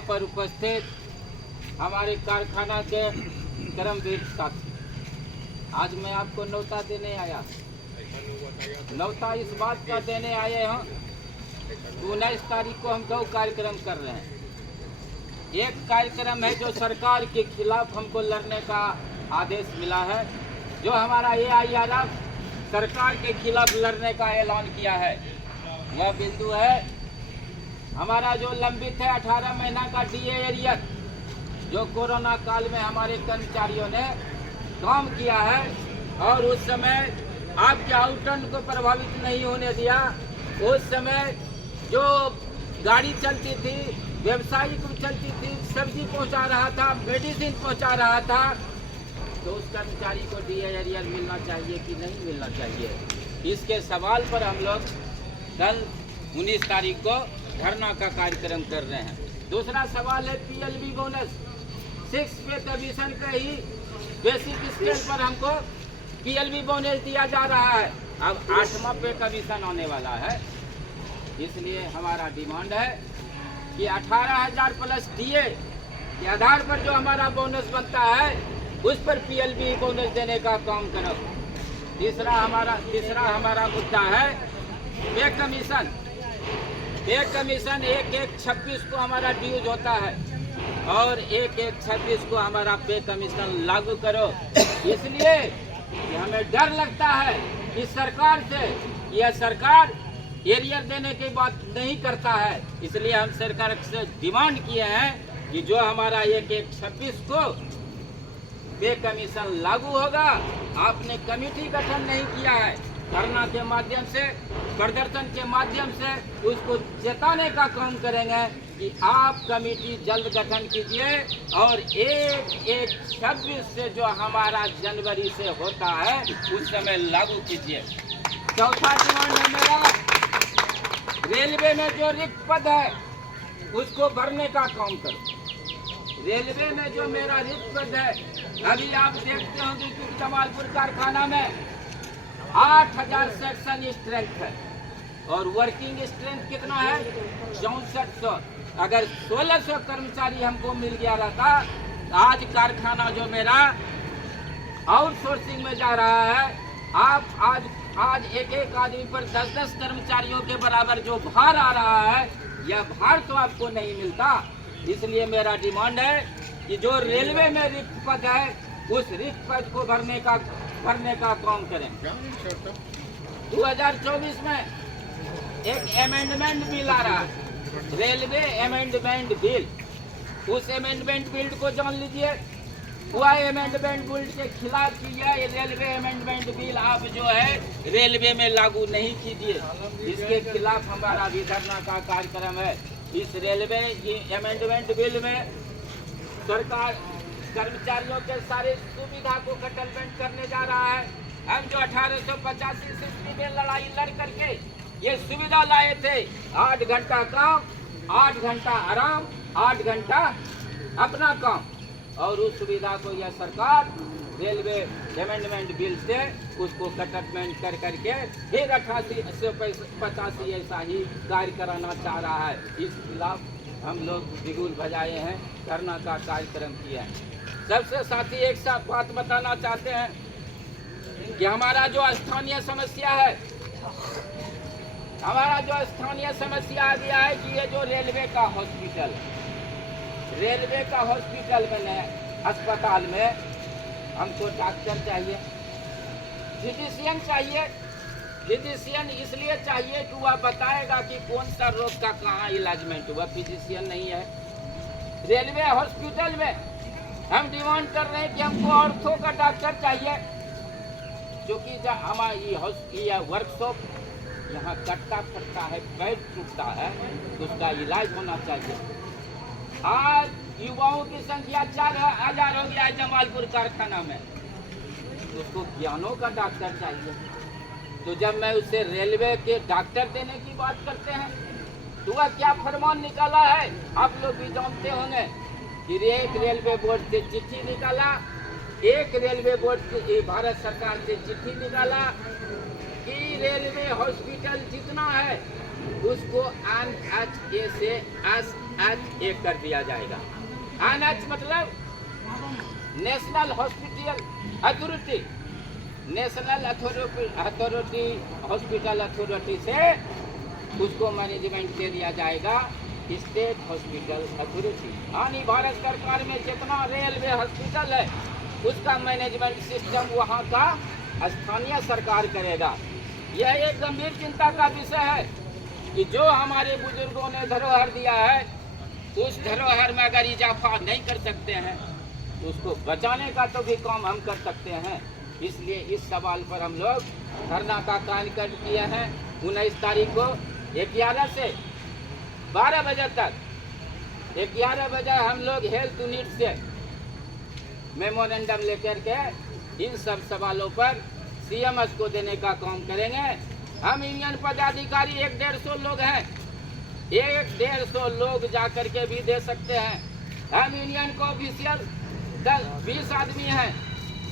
पर उपस्थित हमारे कारखाना के कर्मवीर साथी, आज मैं आपको न्योता देने आया। न्योता इस बात का देने आए हैं कि 19 तारीख को हम 2 कार्यक्रम कर रहे हैं। एक कार्यक्रम है जो सरकार के खिलाफ हमको लड़ने का आदेश मिला है, जो हमारा AIRF सरकार के खिलाफ लड़ने का ऐलान किया है। वह बिंदु है हमारा जो लंबित है 18 महीना का DA एरियर, जो कोरोना काल में हमारे कर्मचारियों ने काम किया है और उस समय आपके आउटर्न को प्रभावित नहीं होने दिया। उस समय जो गाड़ी चलती थी, व्यवसायिक चलती थी, सब्जी पहुंचा रहा था, मेडिसिन पहुंचा रहा था, तो उस कर्मचारी को DA एरियर मिलना चाहिए कि नहीं मिलना चाहिए, इसके सवाल पर हम लोग कल 19 तारीख को धरना का कार्यक्रम कर रहे हैं। दूसरा सवाल है PLB बोनस, 6 पे कमीशन का ही बेसिक स्केल पर हमको PLB बोनस दिया जा रहा है। अब 8वां पे कमीशन आने वाला है, इसलिए हमारा डिमांड है कि 18,000 प्लस DA के आधार पर जो हमारा बोनस बनता है उस पर PLB बोनस देने का काम करो। तीसरा हमारा मुद्दा है पे कमीशन। पे कमीशन 1/1/26 को हमारा ड्यूज होता है और 1/1/26 को हमारा पे कमीशन लागू करो, इसलिए कि हमें डर लगता है कि सरकार से यह सरकार एरियर देने की बात नहीं करता है। इसलिए हम सरकार से डिमांड किए हैं कि जो हमारा 1/1/26 को पे कमीशन लागू होगा, आपने कमेटी गठन नहीं किया है, धरना के माध्यम से, प्रदर्शन के माध्यम से उसको चेताने का काम करेंगे कि आप कमेटी जल्द गठन कीजिए और 1/1/26 से जो हमारा जनवरी से होता है उस समय लागू कीजिए। चौथा डिमांड है मेरा, रेलवे में जो रिक्त पद है उसको भरने का काम करो। रेलवे में जो मेरा रिक्त पद है, अभी आप देखते होंगे कि जमालपुर कारखाना में 8,000 सेक्शन स्ट्रेंथ है और वर्किंग स्ट्रेंथ कितना है 6400। अगर 1600 कर्मचारी हमको मिल गया रहता, आज कारखाना जो मेरा आउटसोर्सिंग में जा रहा है, आप आज एक आदमी पर 10-10 कर्मचारियों के बराबर जो भार आ रहा है, यह भार तो आपको नहीं मिलता। इसलिए मेरा डिमांड है कि जो रेलवे में रिक्त पद है उस रिक्त पद को भरने का काम करें। 2024 में एक अमेंडमेंट बिल आ रहा है, रेलवे अमेंडमेंट बिल। उस अमेंडमेंट बिल को जान लीजिए, हुआ अमेंडमेंट बिल के खिलाफ किया रेलवे अमेंडमेंट बिल आप जो है रेलवे में लागू नहीं कीजिए, इसके खिलाफ हमारा भी धरना का कार्यक्रम है। इस रेलवे अमेंडमेंट बिल में सरकार कर्मचारियों के सारे सुविधा को कटलमेंट करने जा रहा है। हम जो 1885 ईस्वी में लड़ाई लड़ करके ये सुविधा लाए थे, 8 घंटा काम, 8 घंटा आराम, 8 घंटा अपना काम, और उस सुविधा को यह सरकार रेलवे अमेंडमेंट बिल से उसको कटलमेंट कर करके फिर 8885 ऐसा ही कार्य कराना चाह रहा है। इस खिलाफ हम लोग बिगुल बजाए हैं, धरना का कार्यक्रम किया है। सबसे साथी एक साथ बात बताना चाहते हैं कि हमारा जो स्थानीय समस्या है, हमारा जो स्थानीय समस्या आ गया है कि ये जो रेलवे का हॉस्पिटल में अस्पताल में हमको डॉक्टर चाहिए, फिजिशियन चाहिए। फिजिशियन इसलिए चाहिए कि वह बताएगा कि कौन सा रोग का कहाँ इलाजमेंट हुआ, फिजिशियन नहीं है। रेलवे हॉस्पिटल में हम डिमांड कर रहे हैं कि हमको ऑर्थो का डॉक्टर चाहिए, क्योंकि जब हमारी वर्कशॉप यहाँ कटता फटता है, पैर टूटता है, तो उसका इलाज होना चाहिए। आज युवाओं की संख्या 4,000 हो गया है जमालपुर कारखाना में, उसको ज्ञानों का डॉक्टर चाहिए। तो जब मैं उससे रेलवे के डॉक्टर देने की बात करते हैं, तो वह क्या फरमान निकाला है आप लोग भी जानते होंगे कि एक रेलवे बोर्ड से चिट्ठी निकाला, एक रेलवे बोर्ड से भारत सरकार से चिट्ठी निकाला कि रेलवे हॉस्पिटल जितना है उसको NHA से आज एक कर दिया जाएगा। एनएच मतलब national hospital authority, national authority hospital authority से उसको मैनेजमेंट दे दिया जाएगा स्टेट हॉस्पिटल अथॉरिटी। यानी भारत सरकार में जितना रेलवे हॉस्पिटल है उसका मैनेजमेंट सिस्टम वहाँ का स्थानीय सरकार करेगा। यह एक गंभीर चिंता का विषय है कि जो हमारे बुजुर्गों ने धरोहर दिया है उस धरोहर में अगर इजाफा नहीं कर सकते हैं तो उसको बचाने का तो भी काम हम कर सकते हैं। इसलिए इस सवाल पर हम लोग धरना का कार्यक्रम किए हैं। 19 तारीख को 11 से 12 बजे तक, 11 बजे हम लोग हेल्थ यूनिट से मेमोरेंडम लेकर के इन सब सवालों पर सीएमएस को देने का काम करेंगे। हम यूनियन पदाधिकारी 150 लोग हैं, 150 लोग जाकर के भी दे सकते हैं। हम यूनियन को ऑफिशियल 20 आदमी हैं,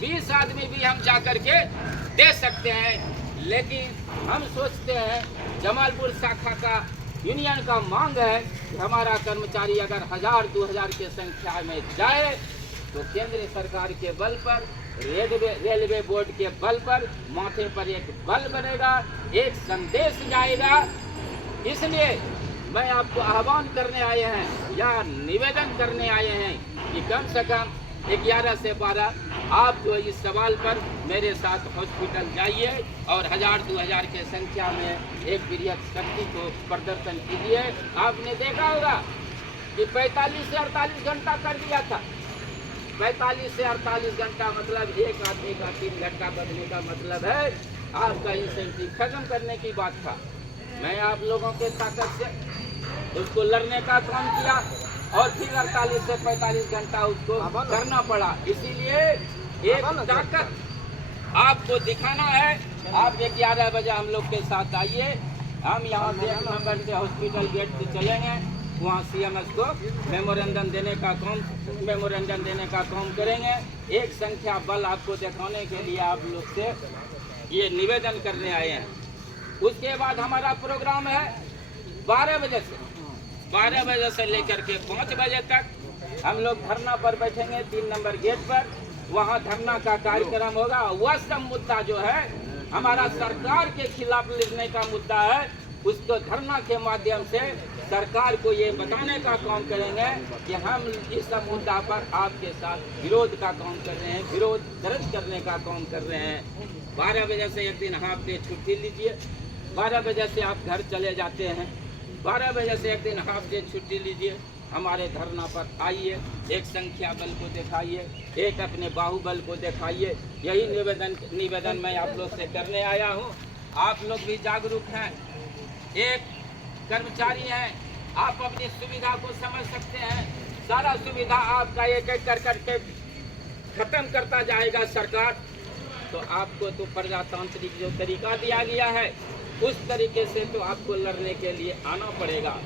20 आदमी भी हम जाकर के दे सकते हैं। लेकिन हम सोचते हैं जमालपुर शाखा का यूनियन का मांग है कि हमारा कर्मचारी अगर 1000-2000 की संख्या में जाए तो केंद्र सरकार के बल पर, रेलवे बोर्ड के बल पर, माथे पर एक बल बनेगा, एक संदेश जाएगा। इसलिए मैं आपको आह्वान करने आए हैं या निवेदन करने आए हैं कि कम से कम 11 से 12 आप जो इस सवाल पर मेरे साथ हॉस्पिटल जाइए और 1000-2000 के संख्या में एक बृहत शक्ति को प्रदर्शन कीजिए। आपने देखा होगा कि 45 से 48 घंटा कर दिया था। 45 से 48 घंटा मतलब एक आदमी का 3 घंटा बदलने का मतलब है आपका इंसेंटिव खत्म करने की बात था। मैं आप लोगों के ताकत से उसको लड़ने का काम किया और फिर 48 से 45 घंटा उसको करना पड़ा। इसीलिए एक ताकत आपको दिखाना है। आप 11 बजे हम लोग के साथ आइए। हम यहाँ से 1 नंबर से हॉस्पिटल गेट से चलेंगे, वहाँ सीएमएस को मेमोरेंडम देने का काम करेंगे। एक संख्या बल आपको दिखाने के लिए आप लोग से ये निवेदन करने आए हैं। उसके बाद हमारा प्रोग्राम है 12 बजे से लेकर के 5 बजे तक हम लोग धरना पर बैठेंगे 3 नंबर गेट पर। वहाँ धरना का कार्यक्रम होगा। वह सब मुद्दा जो है हमारा सरकार के खिलाफ लड़ने का मुद्दा है, उसको धरना के माध्यम से सरकार को ये बताने का काम करेंगे कि हम इस सब मुद्दा पर आपके साथ विरोध का काम कर रहे हैं, विरोध दर्ज करने का काम कर रहे हैं। 12 बजे से एक दिन हाफ डे छुट्टी लीजिए, 12 बजे से आप घर चले जाते हैं, 12 बजे से एक दिन हाफ डे छुट्टी लीजिए, हमारे धरना पर आइए, एक संख्या बल को दिखाइए, एक अपने बाहुबल को दिखाइए। यही निवेदन मैं आप लोग से करने आया हूँ। आप लोग भी जागरूक हैं, एक कर्मचारी हैं, आप अपनी सुविधा को समझ सकते हैं। सारा सुविधा आपका एक एक कर करके खत्म करता जाएगा सरकार, तो आपको तो प्रजातांत्रिक जो तरीका दिया गया है उस तरीके से तो आपको लड़ने के लिए आना पड़ेगा।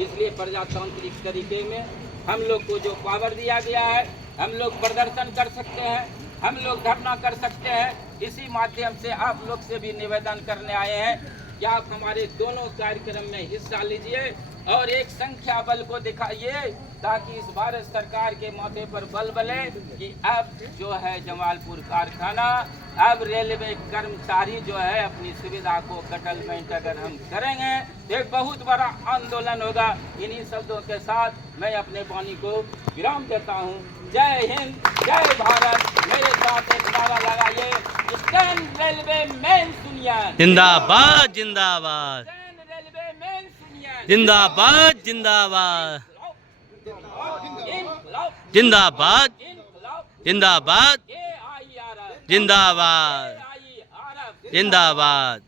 इसलिए प्रजातांत्रिक तरीके में हम लोग को जो पावर दिया गया है, हम लोग प्रदर्शन कर सकते हैं, हम लोग धरना कर सकते हैं। इसी माध्यम से आप लोग से भी निवेदन करने आए हैं कि आप हमारे दोनों कार्यक्रम में हिस्सा लीजिए और एक संख्या बल को दिखाइए, ताकि इस भारत सरकार के माथे पर बल बले कि अब जो है जमालपुर कारखाना, अब रेलवे कर्मचारी जो है अपनी सुविधा को कटलमेंट अगर हम करेंगे तो एक बहुत बड़ा आंदोलन होगा। इन्हीं शब्दों के साथ मैं अपने वाणी को विराम देता हूँ। जय हिंद, जय भारत। मेरे साथ एक नारा लगाइए, स्टैंड रेलवे मेन यूनियन जिंदाबाद जिंदाबाद, स्टैंड रेलवे मेन यूनियन जिंदाबाद जिंदाबाद, इनकलाब, जिंदाबाद इनकलाब, जिंदाबाद, AIRF, जिंदाबाद AIRF। जिंदाबाद।